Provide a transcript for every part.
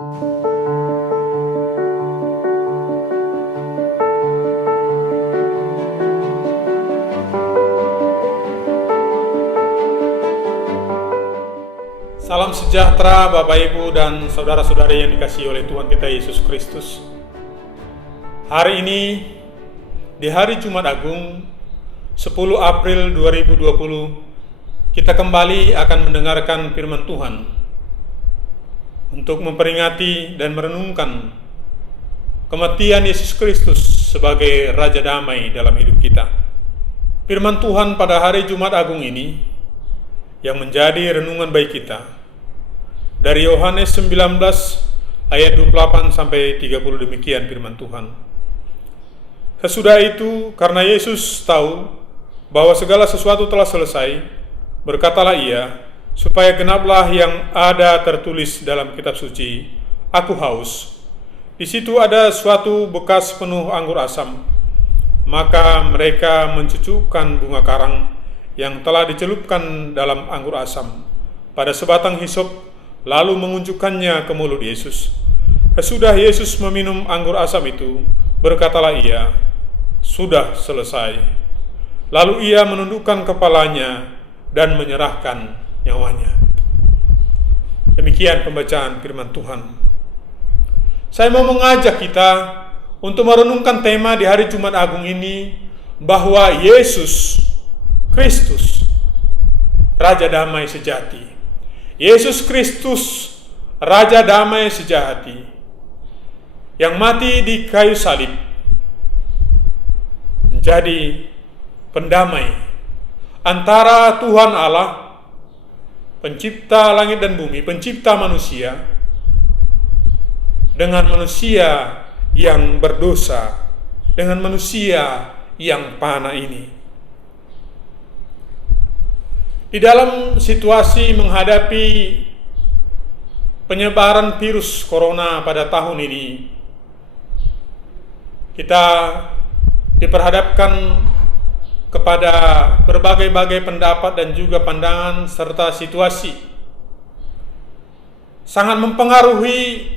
Salam sejahtera Bapak Ibu dan saudara-saudari yang dikasihi oleh Tuhan kita Yesus Kristus. Hari ini, di hari Jumat Agung, 10 April 2020, kita kembali akan mendengarkan firman Tuhan untuk memperingati dan merenungkan kematian Yesus Kristus sebagai Raja Damai dalam hidup kita. Firman Tuhan pada hari Jumat Agung ini yang menjadi renungan bagi kita dari Yohanes 19 ayat 28 sampai 30, demikian firman Tuhan. Sesudah itu, karena Yesus tahu bahwa segala sesuatu telah selesai, berkatalah ia, supaya genaplah yang ada tertulis dalam kitab suci, aku haus. Di situ ada suatu bekas penuh anggur asam. Maka mereka mencucukkan bunga karang yang telah dicelupkan dalam anggur asam pada sebatang hisop, lalu mengunjukkannya ke mulut Yesus. Sesudah Yesus meminum anggur asam itu, berkatalah ia, sudah selesai. Lalu ia menundukkan kepalanya dan menyerahkan nyawanya. Demikian pembacaan firman Tuhan. Saya mau mengajak kita untuk merenungkan tema di hari Jumat Agung ini, bahwa Yesus Kristus, Raja Damai sejati. Yesus Kristus, Raja Damai sejati, yang mati di kayu salib, menjadi pendamai antara Tuhan Allah, pencipta langit dan bumi, pencipta manusia, dengan manusia yang berdosa, dengan manusia yang fana ini. Di dalam situasi menghadapi penyebaran virus corona pada tahun ini, kita diperhadapkan kepada berbagai-bagai pendapat dan juga pandangan serta situasi sangat mempengaruhi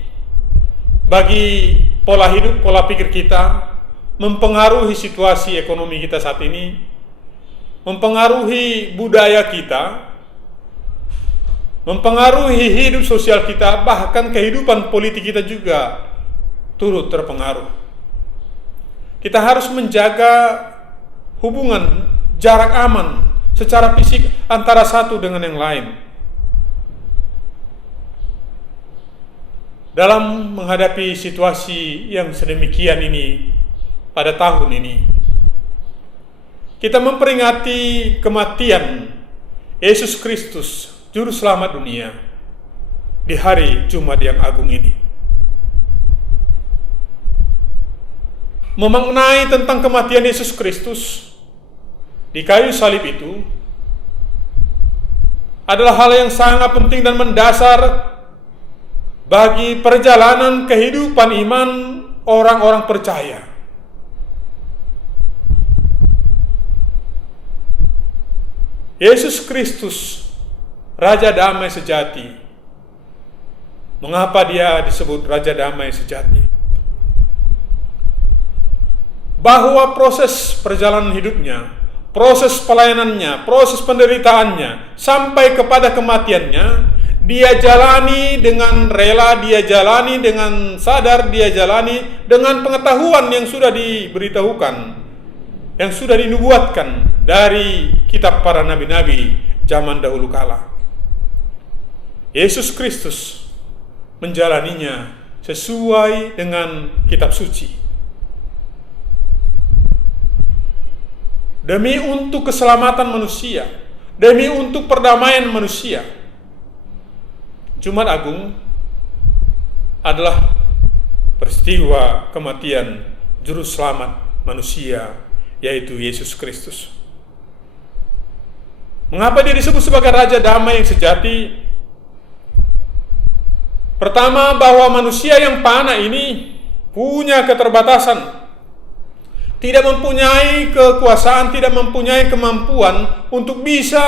bagi pola hidup, pola pikir kita, mempengaruhi situasi ekonomi kita saat ini, mempengaruhi budaya kita, mempengaruhi hidup sosial kita, bahkan kehidupan politik kita juga turut terpengaruh. Kita harus menjaga hubungan jarak aman secara fisik antara satu dengan yang lain. Dalam menghadapi situasi yang sedemikian ini pada tahun ini, kita memperingati kematian Yesus Kristus, Juru Selamat dunia, di hari Jumat yang agung ini. Memaknai tentang kematian Yesus Kristus di kayu salib itu adalah hal yang sangat penting dan mendasar bagi perjalanan kehidupan iman orang-orang percaya. Yesus Kristus, Raja Damai sejati. Mengapa dia disebut Raja Damai sejati? Bahwa proses perjalanan hidupnya, proses pelayanannya, proses penderitaannya, sampai kepada kematiannya, dia jalani dengan rela, dia jalani dengan sadar, dia jalani dengan pengetahuan yang sudah diberitahukan, yang sudah dinubuatkan dari kitab para nabi-nabi zaman dahulu kala. Yesus Kristus menjalaninya sesuai dengan kitab suci. Demi untuk keselamatan manusia, demi untuk perdamaian manusia. Jumat Agung adalah peristiwa kematian Juru Selamat manusia, yaitu Yesus Kristus. Mengapa dia disebut sebagai Raja Damai yang sejati? Pertama, bahwa manusia yang fana ini punya keterbatasan, tidak mempunyai kekuasaan, tidak mempunyai kemampuan untuk bisa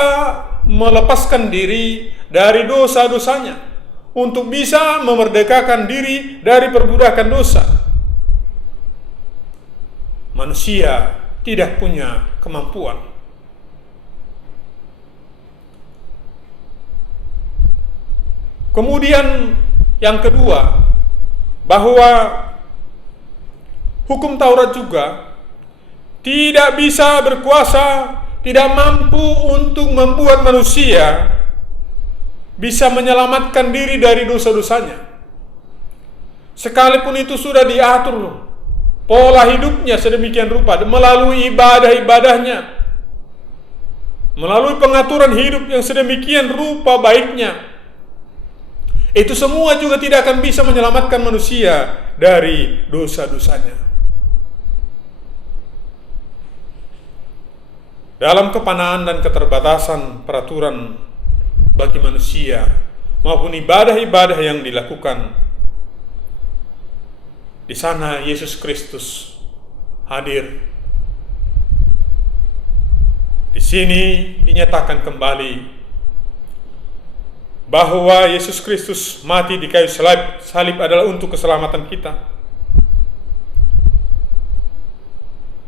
melepaskan diri dari dosa-dosanya, untuk bisa memerdekakan diri dari perbudakan dosa. Manusia tidak punya kemampuan. Kemudian yang kedua, bahwa hukum Taurat juga tidak bisa berkuasa, tidak mampu untuk membuat manusia bisa menyelamatkan diri dari dosa-dosanya. Sekalipun itu sudah diatur pola hidupnya sedemikian rupa melalui ibadah-ibadahnya, melalui pengaturan hidup yang sedemikian rupa baiknya, itu semua juga tidak akan bisa menyelamatkan manusia dari dosa-dosanya. Dalam kepanaan dan keterbatasan peraturan bagi manusia maupun ibadah-ibadah yang dilakukan, di sana Yesus Kristus hadir. Di sini dinyatakan kembali bahwa Yesus Kristus mati di kayu salib adalah untuk keselamatan kita.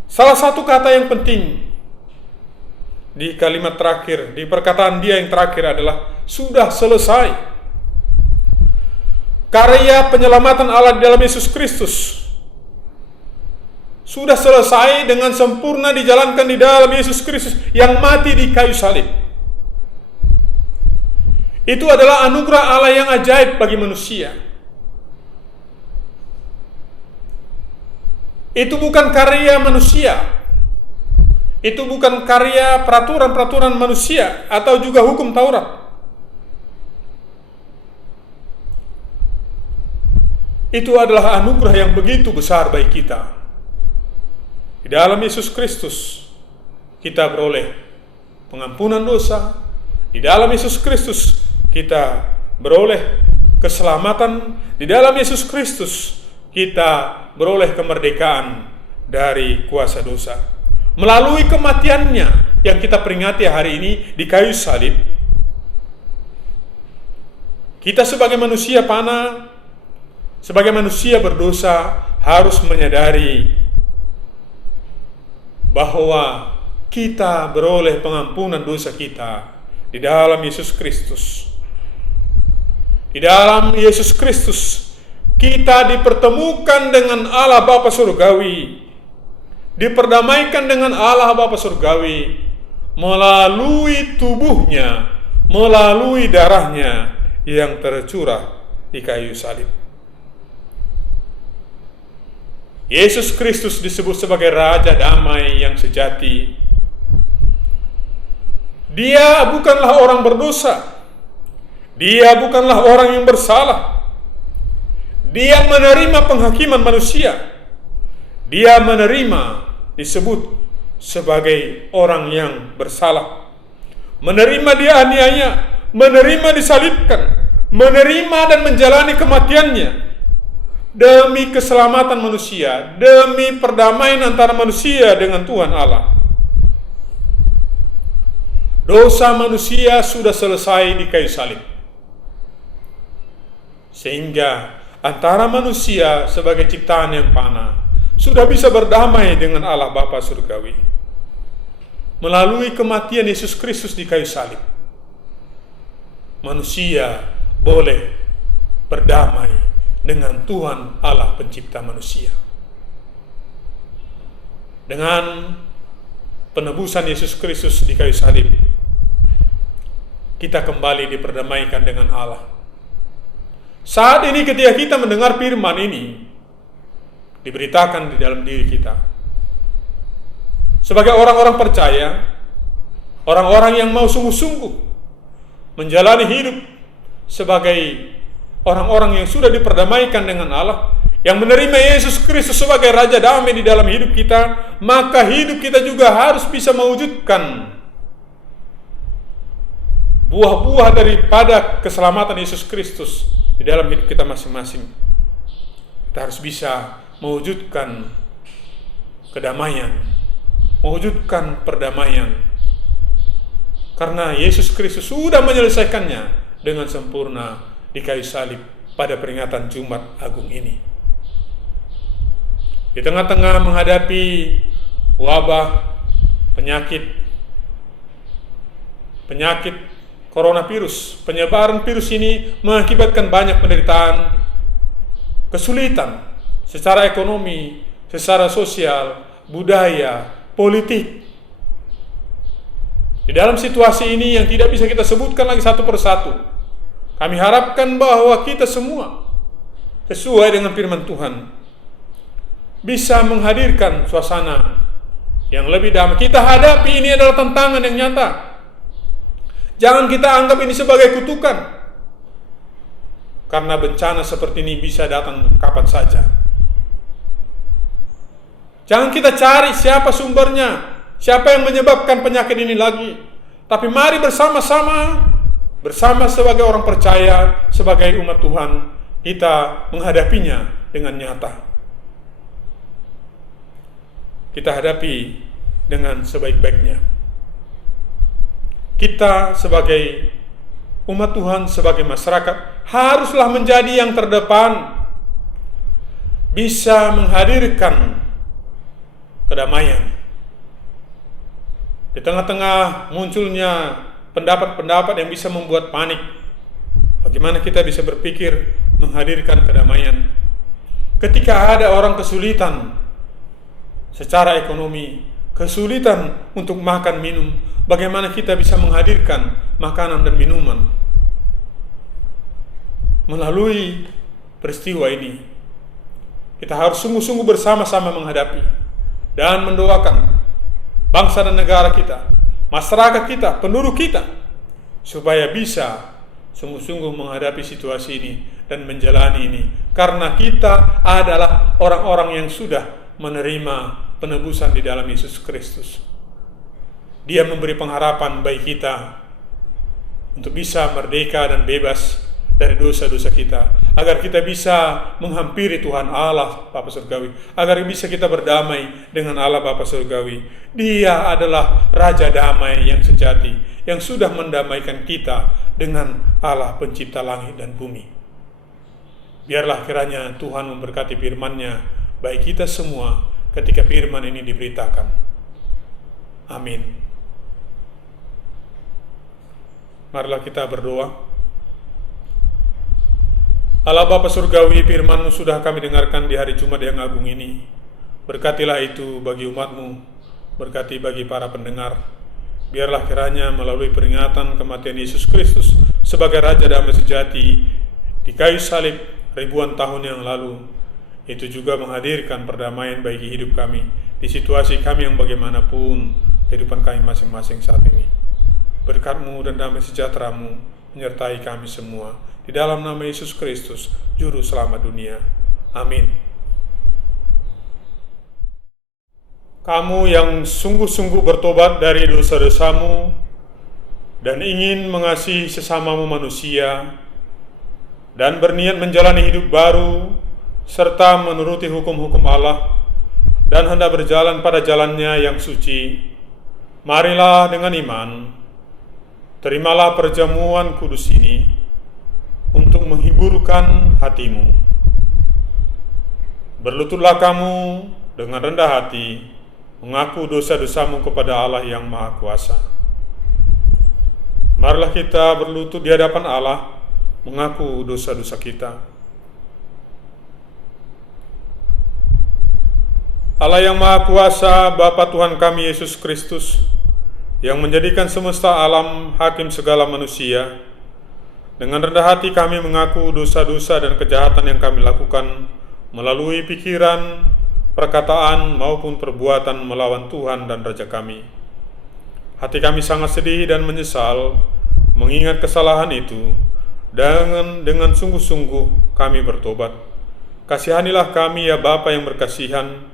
Salah satu kata yang penting di kalimat terakhir, di perkataan dia yang terakhir adalah sudah selesai. Karya penyelamatan Allah di dalam Yesus Kristus sudah selesai dengan sempurna dijalankan di dalam Yesus Kristus yang mati di kayu salib. Itu adalah anugerah Allah yang ajaib bagi manusia. Itu bukan karya manusia. Itu bukan karya peraturan-peraturan manusia atau juga hukum Taurat. Itu adalah anugerah yang begitu besar bagi kita. Di dalam Yesus Kristus kita beroleh pengampunan dosa. Di dalam Yesus Kristus kita beroleh keselamatan. Di dalam Yesus Kristus kita beroleh kemerdekaan dari kuasa dosa. Melalui kematiannya yang kita peringati hari ini di kayu salib, kita sebagai manusia fana, sebagai manusia berdosa harus menyadari bahwa kita beroleh pengampunan dosa kita di dalam Yesus Kristus. Di dalam Yesus Kristus kita dipertemukan dengan Allah Bapa Surgawi, diperdamaikan dengan Allah Bapa Surgawi melalui tubuhnya, melalui darahnya yang tercurah di kayu salib. Yesus Kristus disebut sebagai Raja Damai yang sejati. Dia bukanlah orang berdosa. Dia bukanlah orang yang bersalah. Dia menerima penghakiman manusia. Dia disebut sebagai orang yang bersalah. Menerima dianiaya, menerima disalibkan, menerima dan menjalani kematiannya demi keselamatan manusia, demi perdamaian antara manusia dengan Tuhan Allah. Dosa manusia sudah selesai di kayu salib. Sehingga antara manusia sebagai ciptaan yang fana sudah bisa berdamai dengan Allah Bapa Surgawi. Melalui kematian Yesus Kristus di kayu salib, manusia boleh berdamai dengan Tuhan Allah pencipta manusia. Dengan penebusan Yesus Kristus di kayu salib, kita kembali diperdamaikan dengan Allah. Saat ini ketika kita mendengar firman ini diberitakan di dalam diri kita, sebagai orang-orang percaya, orang-orang yang mau sungguh-sungguh menjalani hidup sebagai orang-orang yang sudah diperdamaikan dengan Allah, yang menerima Yesus Kristus sebagai Raja Damai di dalam hidup kita, maka hidup kita juga harus bisa mewujudkan buah-buah daripada keselamatan Yesus Kristus di dalam hidup kita masing-masing. Kita harus bisa mewujudkan kedamaian, mewujudkan perdamaian, karena Yesus Kristus sudah menyelesaikannya dengan sempurna di kayu salib pada peringatan Jumat Agung ini. Di tengah-tengah menghadapi wabah, penyakit coronavirus, penyebaran virus ini mengakibatkan banyak penderitaan, kesulitan secara ekonomi, secara sosial, budaya, politik. Di dalam situasi ini yang tidak bisa kita sebutkan lagi satu persatu, kami harapkan bahwa kita semua sesuai dengan firman Tuhan bisa menghadirkan suasana yang lebih damai. Kita hadapi ini adalah tantangan yang nyata. Jangan kita anggap ini sebagai kutukan, karena bencana seperti ini bisa datang kapan saja. Jangan kita cari siapa sumbernya, siapa yang menyebabkan penyakit ini lagi. Tapi mari bersama-sama sebagai orang percaya, sebagai umat Tuhan, kita menghadapinya dengan nyata. Kita hadapi dengan sebaik-baiknya. Kita sebagai umat Tuhan, sebagai masyarakat, haruslah menjadi yang terdepan, bisa menghadirkan kedamaian. Di tengah-tengah munculnya pendapat-pendapat yang bisa membuat panik, bagaimana kita bisa berpikir menghadirkan kedamaian? Ketika ada orang kesulitan secara ekonomi, kesulitan untuk makan minum, bagaimana kita bisa menghadirkan makanan dan minuman? Melalui peristiwa ini, kita harus sungguh-sungguh bersama-sama menghadapi dan mendoakan bangsa dan negara kita, masyarakat kita, penduduk kita, supaya bisa sungguh-sungguh menghadapi situasi ini dan menjalani ini, karena kita adalah orang-orang yang sudah menerima penebusan di dalam Yesus Kristus. Dia memberi pengharapan bagi kita untuk bisa merdeka dan bebas dari dosa-dosa kita, agar kita bisa menghampiri Tuhan Allah Bapa Surgawi, agar bisa kita berdamai dengan Allah Bapa Surgawi. Dia adalah Raja Damai yang sejati, yang sudah mendamaikan kita dengan Allah Pencipta langit dan bumi. Biarlah kiranya Tuhan memberkati firman-Nya bagi kita semua ketika firman ini diberitakan. Amin. Marilah kita berdoa. Allah Bapa Surgawi, firman-Mu sudah kami dengarkan di hari Jumat yang agung ini. Berkatilah itu bagi umat-Mu, berkati bagi para pendengar. Biarlah kiranya melalui peringatan kematian Yesus Kristus sebagai Raja Damai sejati di kayu salib ribuan tahun yang lalu, itu juga menghadirkan perdamaian bagi hidup kami, di situasi kami yang bagaimanapun kehidupan kami masing-masing saat ini. Berkat-Mu dan damai sejahtera-Mu menyertai kami semua. Di dalam nama Yesus Kristus, Juru Selamat dunia. Amin. Kamu yang sungguh-sungguh bertobat dari dosa-dosamu dan ingin mengasihi sesamamu manusia dan berniat menjalani hidup baru serta menuruti hukum-hukum Allah dan hendak berjalan pada jalannya yang suci, marilah dengan iman, terimalah perjamuan kudus ini untuk menghiburkan hatimu. Berlututlah kamu dengan rendah hati, mengaku dosa-dosamu kepada Allah yang Maha Kuasa. Marilah kita berlutut di hadapan Allah, mengaku dosa-dosa kita. Allah yang Maha Kuasa, Bapa Tuhan kami Yesus Kristus, yang menjadikan semesta alam hakim segala manusia, dengan rendah hati kami mengaku dosa-dosa dan kejahatan yang kami lakukan melalui pikiran, perkataan, maupun perbuatan melawan Tuhan dan Raja kami. Hati kami sangat sedih dan menyesal mengingat kesalahan itu, dan dengan sungguh-sungguh kami bertobat. Kasihanilah kami ya Bapa yang berkasihan,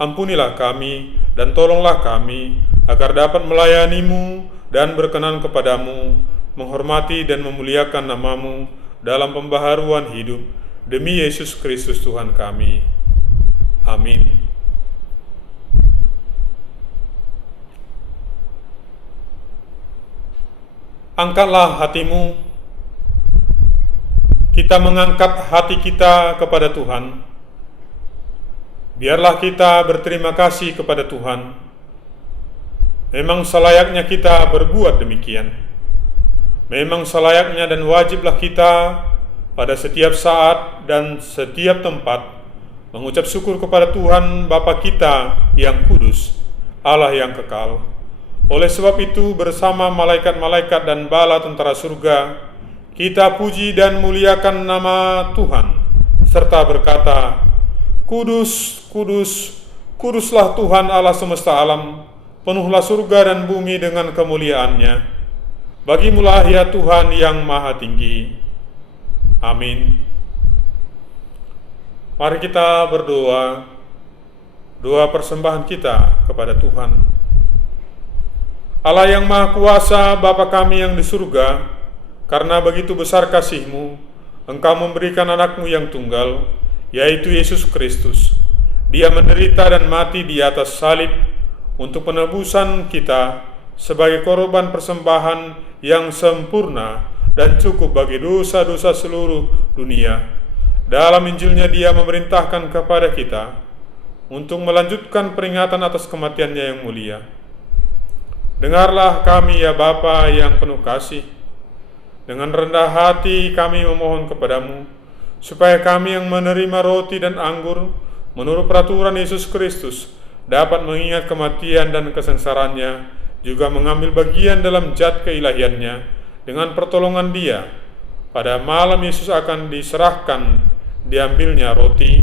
ampunilah kami dan tolonglah kami agar dapat melayani-Mu dan berkenan kepadamu, menghormati dan memuliakan nama-Mu dalam pembaharuan hidup, demi Yesus Kristus Tuhan kami. Amin. Angkatlah hatimu, kita mengangkat hati kita kepada Tuhan. Biarlah kita berterima kasih kepada Tuhan. Memang selayaknya kita berbuat demikian. Memang selayaknya dan wajiblah kita pada setiap saat dan setiap tempat mengucap syukur kepada Tuhan Bapa kita yang kudus, Allah yang kekal. Oleh sebab itu, bersama malaikat-malaikat dan bala tentara surga, kita puji dan muliakan nama Tuhan, serta berkata, Kudus, kudus, kuduslah Tuhan Allah semesta alam, penuhlah surga dan bumi dengan kemuliaan-Nya. Bagimulah ya Tuhan yang maha tinggi. Amin. Mari kita berdoa, doa persembahan kita kepada Tuhan. Allah yang maha kuasa, Bapa kami yang di surga, karena begitu besar kasih-Mu, Engkau memberikan anak-Mu yang tunggal, yaitu Yesus Kristus. Dia menderita dan mati di atas salib untuk penebusan kita sebagai korban persembahan yang sempurna dan cukup bagi dosa-dosa seluruh dunia. Dalam Injilnya Dia memerintahkan kepada kita untuk melanjutkan peringatan atas kematian-Nya yang mulia. Dengarlah kami ya Bapa yang penuh kasih. Dengan rendah hati kami memohon kepadamu, supaya kami yang menerima roti dan anggur menurut peraturan Yesus Kristus dapat mengingat kematian dan kesengsaraannya, juga mengambil bagian dalam zat keilahiannya dengan pertolongan Dia. Pada malam Yesus akan diserahkan, diambilnya roti,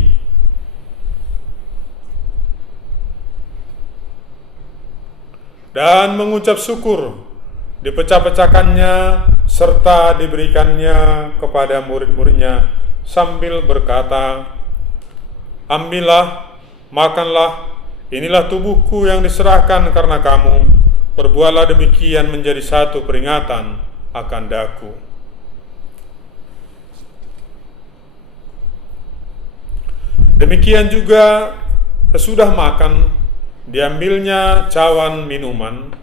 dan mengucap syukur, dipecah-pecahkannya serta diberikannya kepada murid-muridnya sambil berkata, Ambillah, makanlah, inilah tubuhku yang diserahkan karena kamu. Perbuatlah demikian menjadi satu peringatan akan daku. Demikian juga sesudah makan, diambilnya cawan minuman,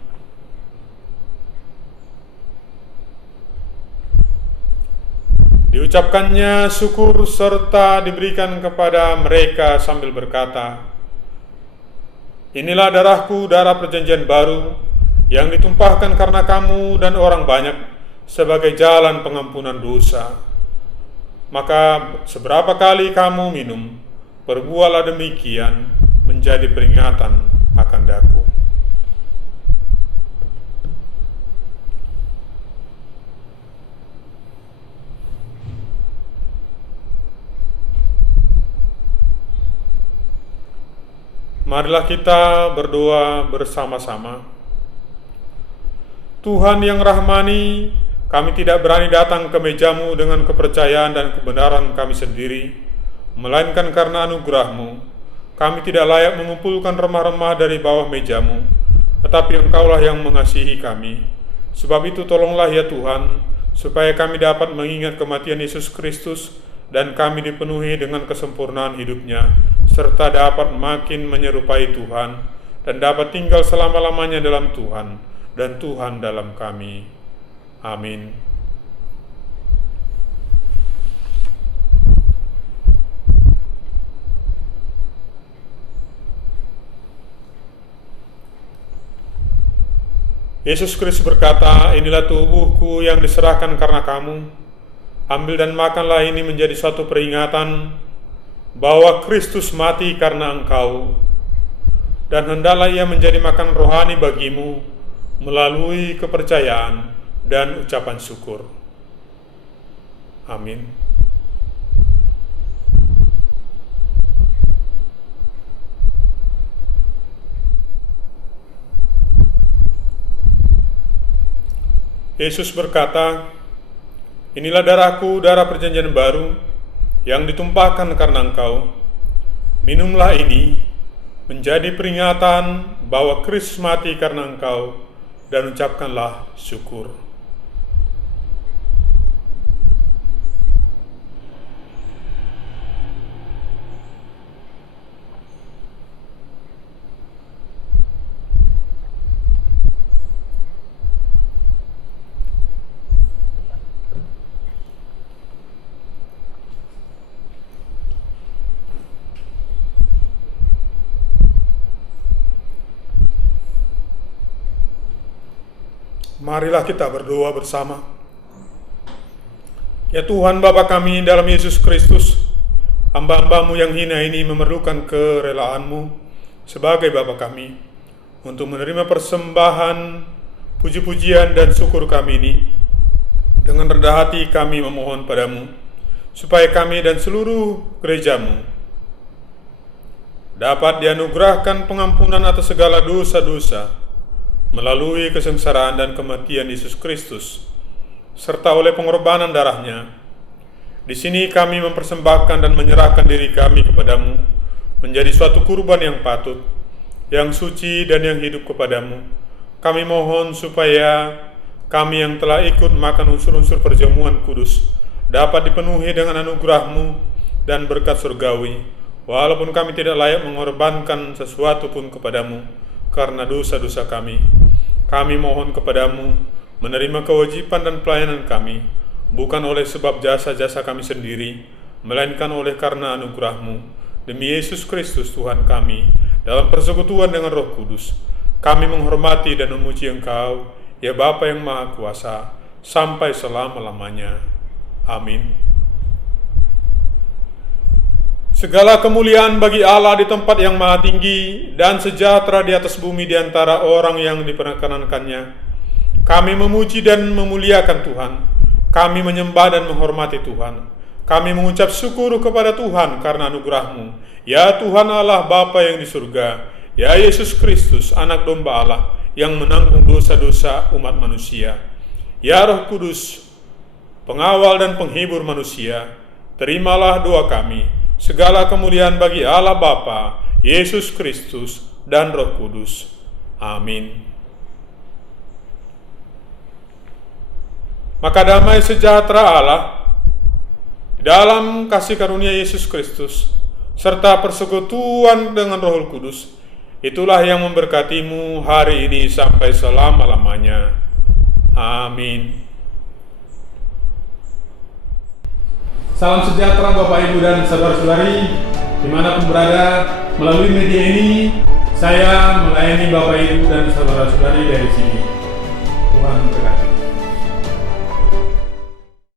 diucapkannya syukur serta diberikan kepada mereka sambil berkata, Inilah darahku, darah perjanjian baru, yang ditumpahkan karena kamu dan orang banyak sebagai jalan pengampunan dosa. Maka seberapa kali kamu minum, perbuatlah demikian menjadi peringatan akan daku. Marilah kita berdoa bersama-sama. Tuhan yang rahmani, kami tidak berani datang ke meja-Mu dengan kepercayaan dan kebenaran kami sendiri, melainkan karena anugerah-Mu. Kami tidak layak mengumpulkan remah-remah dari bawah meja-Mu, tetapi Engkaulah yang mengasihi kami. Sebab itu tolonglah ya Tuhan, supaya kami dapat mengingat kematian Yesus Kristus dan kami dipenuhi dengan kesempurnaan hidupnya, serta dapat makin menyerupai Tuhan dan dapat tinggal selama-lamanya dalam Tuhan dan Tuhan dalam kami. Amin. Yesus Kristus berkata, Inilah tubuhku yang diserahkan karena kamu. Ambil dan makanlah, ini menjadi suatu peringatan bahwa Kristus mati karena engkau, dan hendaklah ia menjadi makan rohani bagimu melalui kepercayaan dan ucapan syukur. Amin. Yesus berkata, Inilah darahku, darah perjanjian baru, yang ditumpahkan karena engkau. Minumlah ini, menjadi peringatan bahwa Kristus mati karena engkau, dan ucapkanlah syukur. Marilah kita berdoa bersama. Ya Tuhan Bapa kami dalam Yesus Kristus, hamba-hambamu yang hina ini memerlukan kerelaan-Mu sebagai Bapa kami untuk menerima persembahan, puji-pujian dan syukur kami ini. Dengan rendah hati kami memohon padamu, supaya kami dan seluruh gereja-Mu dapat dianugerahkan pengampunan atas segala dosa-dosa melalui kesengsaraan dan kematian Yesus Kristus, serta oleh pengorbanan darah-Nya. Di sini kami mempersembahkan dan menyerahkan diri kami kepadamu, menjadi suatu kurban yang patut, yang suci dan yang hidup kepadamu. Kami mohon supaya kami yang telah ikut makan unsur-unsur perjamuan kudus dapat dipenuhi dengan anugerah-Mu dan berkat surgawi, walaupun kami tidak layak mengorbankan sesuatu pun kepadamu karena dosa-dosa kami. Kami mohon kepadamu menerima kewajiban dan pelayanan kami, bukan oleh sebab jasa-jasa kami sendiri, melainkan oleh karena anugerah-Mu. Demi Yesus Kristus Tuhan kami, dalam persekutuan dengan Roh Kudus, kami menghormati dan memuji Engkau, ya Bapa yang Maha Kuasa, sampai selama-lamanya. Amin. Segala kemuliaan bagi Allah di tempat yang maha tinggi, dan sejahtera di atas bumi di antara orang yang diperkenankannya. Kami memuji dan memuliakan Tuhan. Kami menyembah dan menghormati Tuhan. Kami mengucap syukur kepada Tuhan karena anugerah-Mu, ya Tuhan Allah Bapa yang di surga, ya Yesus Kristus, anak domba Allah, yang menanggung dosa-dosa umat manusia. Ya Roh Kudus, pengawal dan penghibur manusia, terimalah doa kami. Segala kemuliaan bagi Allah Bapa, Yesus Kristus, dan Roh Kudus. Amin. Maka damai sejahtera Allah di dalam kasih karunia Yesus Kristus serta persekutuan dengan Roh Kudus, itulah yang memberkatimu hari ini sampai selama-lamanya. Amin. Salam sejahtera Bapak Ibu dan saudara-saudari dimanapun berada. Melalui media ini saya melayani Bapak Ibu dan saudara-saudari dari sini. Tuhan memberkati.